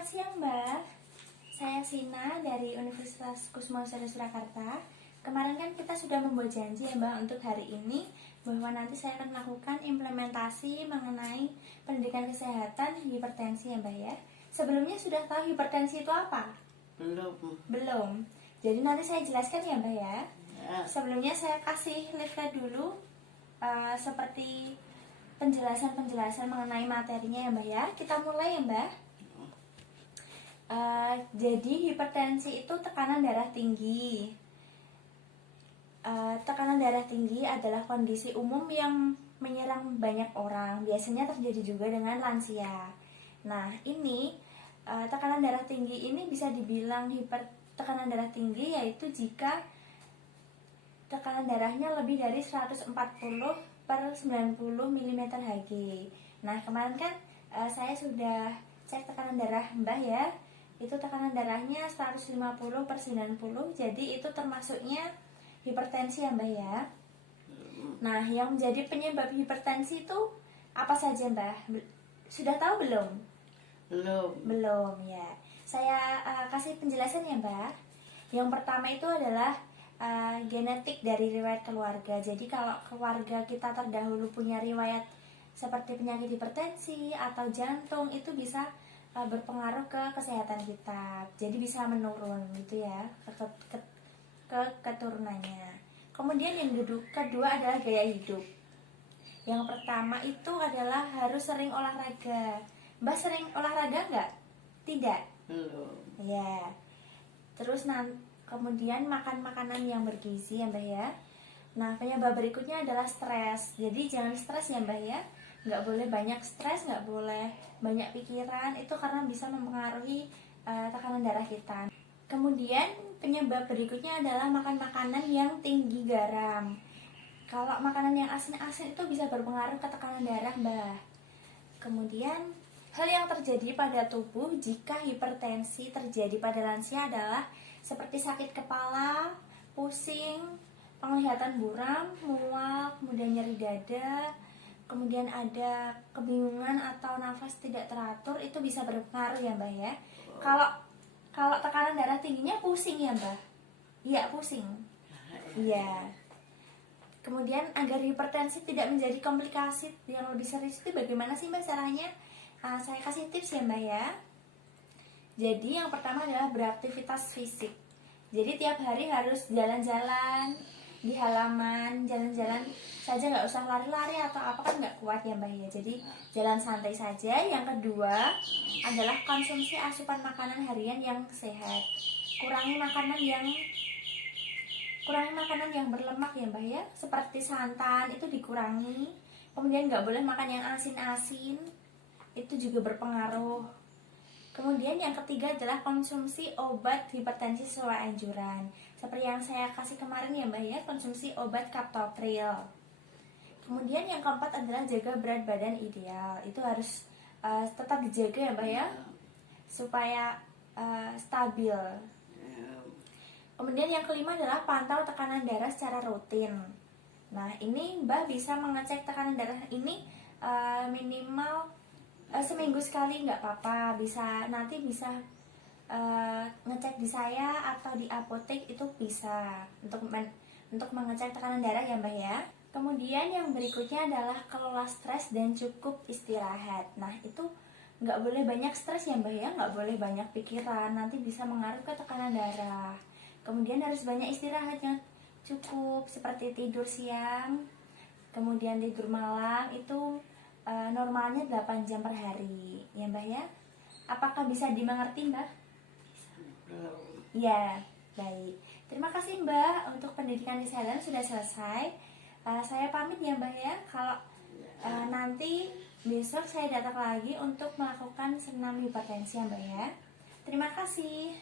Selamat siang Mbak, saya Sina dari Universitas Kusuma Surakarta. Kemarin kan kita sudah membuat janji ya Mbak untuk hari ini bahwa nanti saya akan melakukan implementasi mengenai pendidikan kesehatan hipertensi ya Mbak ya. Sebelumnya sudah tahu hipertensi itu apa? Belum. Belum. Jadi nanti saya jelaskan ya Mbak ya. Ya. Sebelumnya saya kasih leaflet dulu seperti penjelasan mengenai materinya ya Mbak ya. Kita mulai ya Mbak. Jadi hipertensi itu tekanan darah tinggi. Tekanan darah tinggi adalah kondisi umum yang menyerang banyak orang. Biasanya terjadi juga dengan lansia. Nah, ini tekanan darah tinggi ini bisa dibilang tekanan darah tinggi yaitu jika tekanan darahnya lebih dari 140 per 90 mm Hg. Nah, kemarin kan saya sudah cek tekanan darah Mbah ya. Itu tekanan darahnya 150 per 90, jadi itu termasuknya hipertensi ya Mbak ya. Nah, yang menjadi penyebab hipertensi itu apa saja Mbak? Sudah tahu belum? Belum ya. Saya kasih penjelasan ya Mbak. Yang pertama itu adalah genetik dari riwayat keluarga. Jadi kalau keluarga kita terdahulu punya riwayat seperti penyakit hipertensi atau jantung, itu bisa berpengaruh ke kesehatan kita, jadi bisa menurun gitu ya ke keturunannya. Kemudian yang kedua adalah gaya hidup. Yang pertama itu adalah harus sering olahraga. Mbak sering olahraga nggak? Tidak. Belum. Ya. Terus kemudian makan makanan yang bergizi ya Mbak ya. Nah, penyebab berikutnya adalah stres. Jadi jangan stres ya Mbak ya. Nggak boleh banyak stres, nggak boleh banyak pikiran, itu karena bisa mempengaruhi tekanan darah kita. Kemudian penyebab berikutnya adalah makan makanan yang tinggi garam. Kalau makanan yang asin-asin itu bisa berpengaruh ke tekanan darah Mbak. Kemudian hal yang terjadi pada tubuh jika hipertensi terjadi pada lansia adalah seperti sakit kepala, pusing, penglihatan buram, mual, kemudian nyeri dada, kemudian ada kebingungan atau nafas tidak teratur, itu bisa berpengaruh ya Mbak ya. Kalau tekanan darah tingginya pusing ya Mbak? Iya pusing. Iya. Kemudian agar hipertensi tidak menjadi komplikasi yang lebih serius itu bagaimana sih Mbak caranya? Saya kasih tips ya Mbak ya. Jadi yang pertama adalah beraktivitas fisik. Jadi tiap hari harus jalan-jalan di halaman, jalan-jalan saja, nggak usah lari-lari atau apa, kan nggak kuat ya Mbak ya. Jadi jalan santai saja. Yang kedua adalah konsumsi asupan makanan harian yang sehat. Kurangi makanan yang berlemak ya Mbak ya, seperti santan itu dikurangi. Kemudian nggak boleh makan yang asin-asin, itu juga berpengaruh. Kemudian yang ketiga adalah konsumsi obat hipertensi sesuai anjuran. Seperti yang saya kasih kemarin ya Mbak ya, konsumsi obat captopril. Kemudian yang keempat adalah jaga berat badan ideal. Itu harus tetap dijaga ya Mbak ya, supaya stabil. Kemudian yang kelima adalah pantau tekanan darah secara rutin. Nah, ini Mbak bisa mengecek tekanan darah ini minimal seminggu sekali nggak apa-apa. Nanti bisa ngecek di saya atau di apotek, itu bisa untuk mengecek tekanan darah ya Mbak ya. Kemudian yang berikutnya adalah kelola stres dan cukup istirahat. Nah, itu nggak boleh banyak stres ya Mbak ya, nggak boleh banyak pikiran, nanti bisa mengaruh ke tekanan darah. Kemudian harus banyak istirahatnya cukup, seperti tidur siang, kemudian tidur malam, itu normalnya 8 jam per hari ya Mbak ya. Apakah bisa dimengerti Mbak? Ya, baik. Terima kasih Mbak, untuk pendidikan kesehatan sudah selesai. Saya pamit ya Mbak ya. Kalau nanti besok saya datang lagi untuk melakukan senam hipertensi ya Mbak ya. Terima kasih.